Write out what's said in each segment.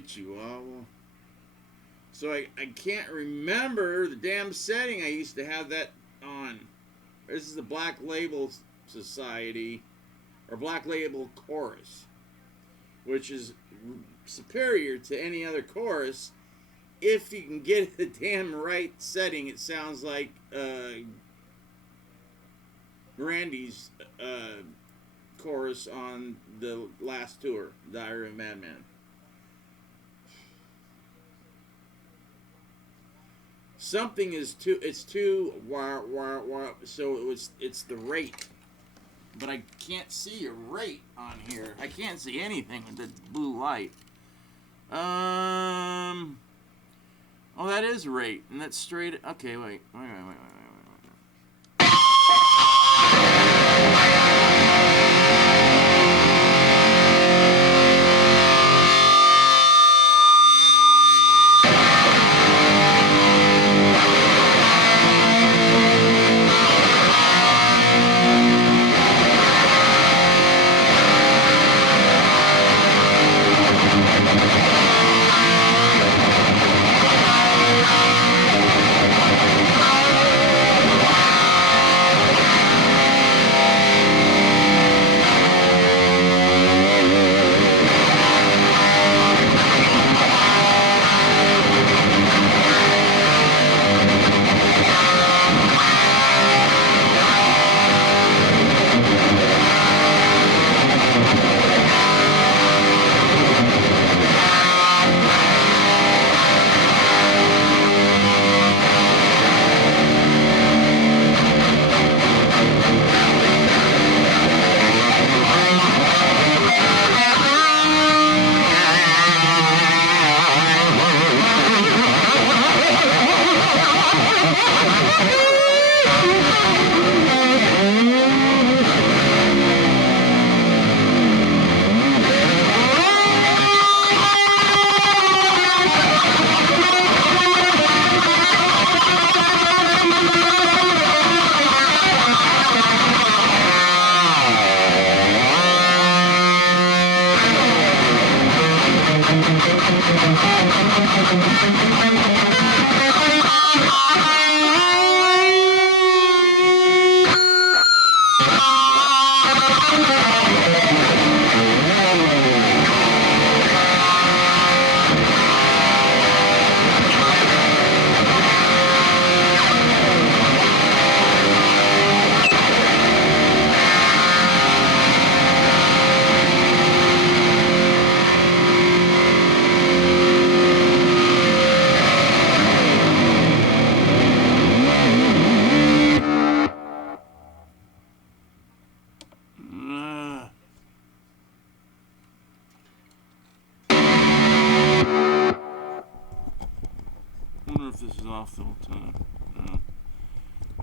Chihuahua. So I can't remember the damn setting I used to have that on. This is the Black Label Society, or Black Label Chorus, which is superior to any other chorus. If you can get the damn right setting, it sounds like Randy's chorus on the last tour, Diary of a Madman. Something is too, it's too, so it's the rate. But I can't see a rate on here. I can't see anything with the blue light. Oh, that is rate, and that's straight, okay, wait.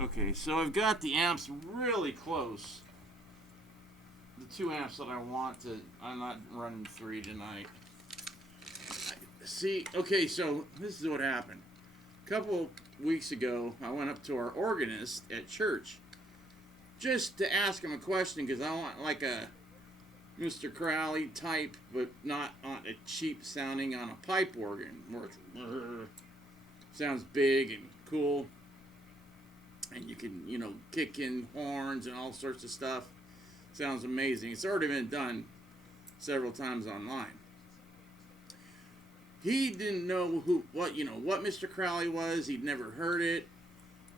Okay, so I've got the amps really close. The 2 amps that I want to, I'm not running 3 tonight. See, okay, so this is what happened. A couple weeks ago, I went up to our organist at church just to ask him a question, because I want like a Mr. Crowley type, but not on a cheap sounding on a pipe organ, where it sounds big and cool. And you can, you know, kick in horns and all sorts of stuff. Sounds amazing. It's already been done several times online. He didn't know what Mr. Crowley was. He'd never heard it,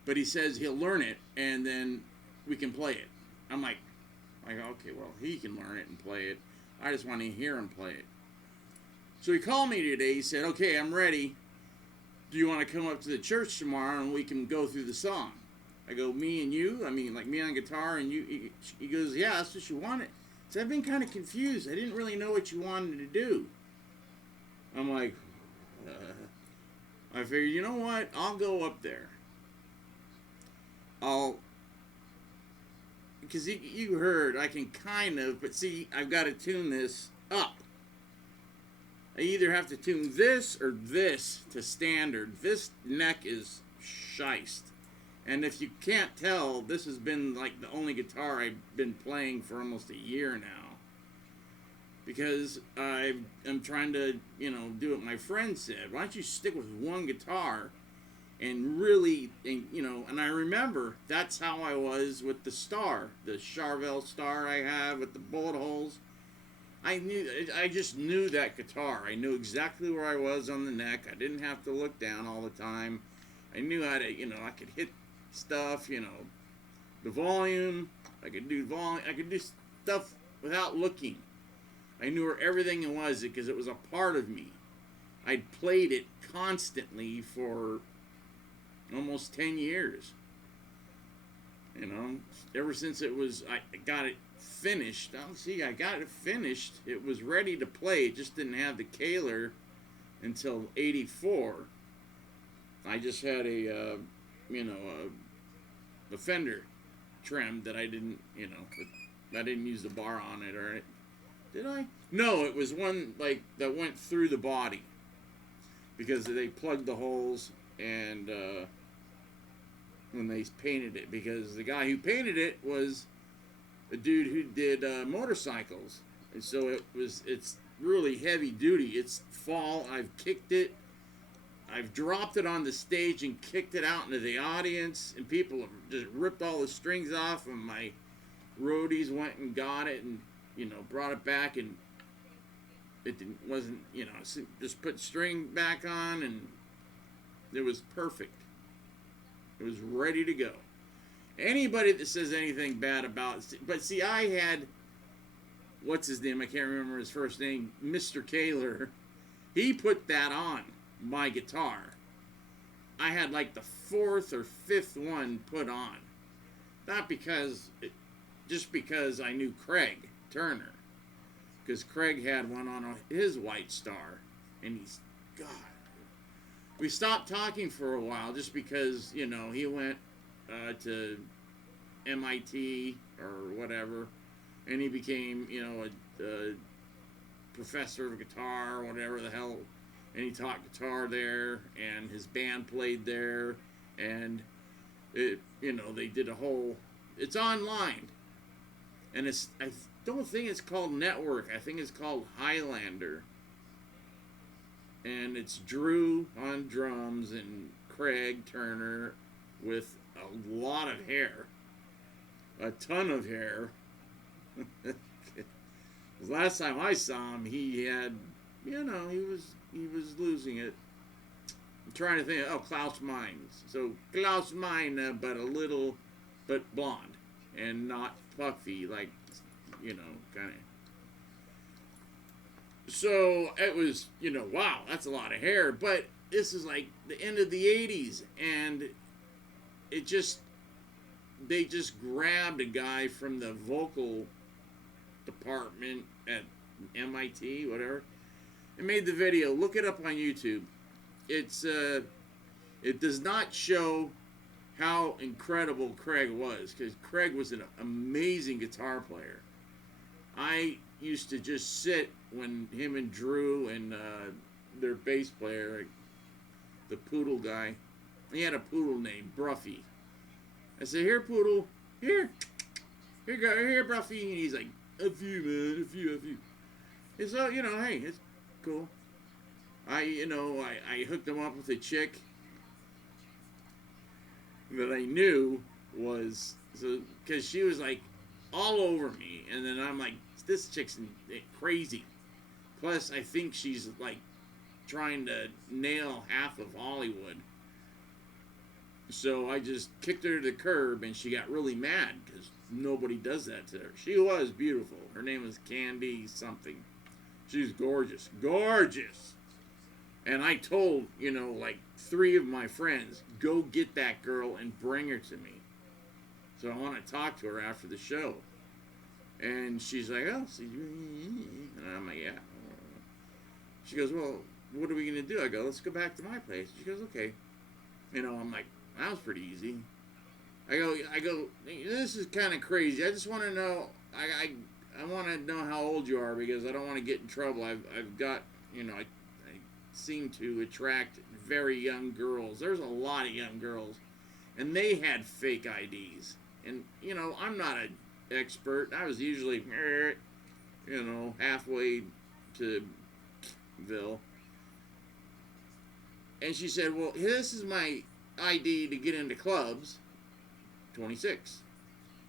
but he says he'll learn it and then we can play it. I'm like, okay, well, he can learn it and play it. I just want to hear him play it. So he called me today. He said, okay, I'm ready. Do you want to come up to the church tomorrow and we can go through the song? I go, me and you? I mean, like me on guitar and you? He goes, yeah, that's what you wanted. So I've been kind of confused. I didn't really know what you wanted to do. I'm like, I figured, you know what? I'll go up there. Because you heard, I can kind of, but see, I've got to tune this up. I either have to tune this or this to standard. This neck is shiced. And if you can't tell, this has been like the only guitar I've been playing for almost a year now. because I'm trying to, do what my friend said. Why don't you stick with one guitar and really, and I remember that's how I was with the Star, the Charvel Star I have with the bullet holes. I just knew that guitar. I knew exactly where I was on the neck. I didn't have to look down all the time. I knew how to, I could hit stuff, the volume. I could do stuff without looking. I knew where everything was because it was a part of me. I'd played it constantly for almost 10 years. Ever since I got it finished. I got it finished. It was ready to play. It just didn't have the Kaler until '84. I just had a Fender trim that I didn't, I didn't use the bar on it, or did I? No, it was one that went through the body because they plugged the holes and when they painted it, because the guy who painted it was a dude who did motorcycles, and so it's really heavy duty. It's fall. I've kicked it. I've dropped it on the stage and kicked it out into the audience, and people have just ripped all the strings off, and my roadies went and got it and brought it back, and it wasn't just put string back on, and it was perfect. It was ready to go. Anybody that says anything bad about it, but see, I had, what's his name? I can't remember his first name. Mr. Kaler. He put that on my guitar. I had like the fourth or fifth one put on. Not because, just because I knew Craig Turner. Because Craig had one on his White Star. And God. We stopped talking for a while just because, he went to MIT or whatever, and he became, a professor of guitar or whatever the hell, and he taught guitar there, and his band played there, and it, they did a whole, it's online, and I don't think it's called Network, I think it's called Highlander, and it's Drew on drums and Craig Turner with a lot of hair, a ton of hair. Last time I saw him, he had, he was losing it. I'm trying to think. Oh, Klaus Mines. So Klaus Mine, but blonde and not puffy, like, kind of. So it was, wow, that's a lot of hair. But this is like the end of the '80s, and they just grabbed a guy from the vocal department at MIT, whatever, and made the video. Look it up on YouTube. It does not show how incredible Craig was, because Craig was an amazing guitar player. I used to just sit when him and Drew and their bass player, the Poodle guy, he had a poodle named Bruffy. I said, "Here, Poodle, here Bruffy," and he's like, "A few, man, a few." And so, hey, it's cool. I hooked him up with a chick that I knew was, because she was like all over me, and then I'm like, this chick's crazy. Plus, I think she's like trying to nail half of Hollywood. So I just kicked her to the curb, and she got really mad because nobody does that to her. She was beautiful. Her name was Candy something. She was gorgeous. Gorgeous! And I told, like 3 of my friends, go get that girl and bring her to me. So I want to talk to her after the show. And she's like, oh, and I'm like, yeah. She goes, well, what are we going to do? I go, let's go back to my place. She goes, okay. I'm like, that was pretty easy. I go, this is kind of crazy. I just want to know, I want to know how old you are, because I don't want to get in trouble. I've got, I seem to attract very young girls. There's a lot of young girls, and they had fake IDs. And, I'm not an expert. I was usually, halfway to Ville. And she said, well, this is my ID to get into clubs, 26.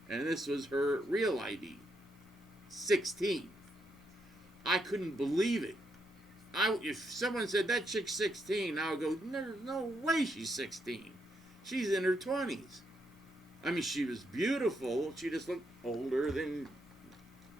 And this was her real ID, 16. I couldn't believe it. If someone said, that chick's 16, I would go, there's no way she's 16. She's in her 20s. I mean, she was beautiful. She just looked older than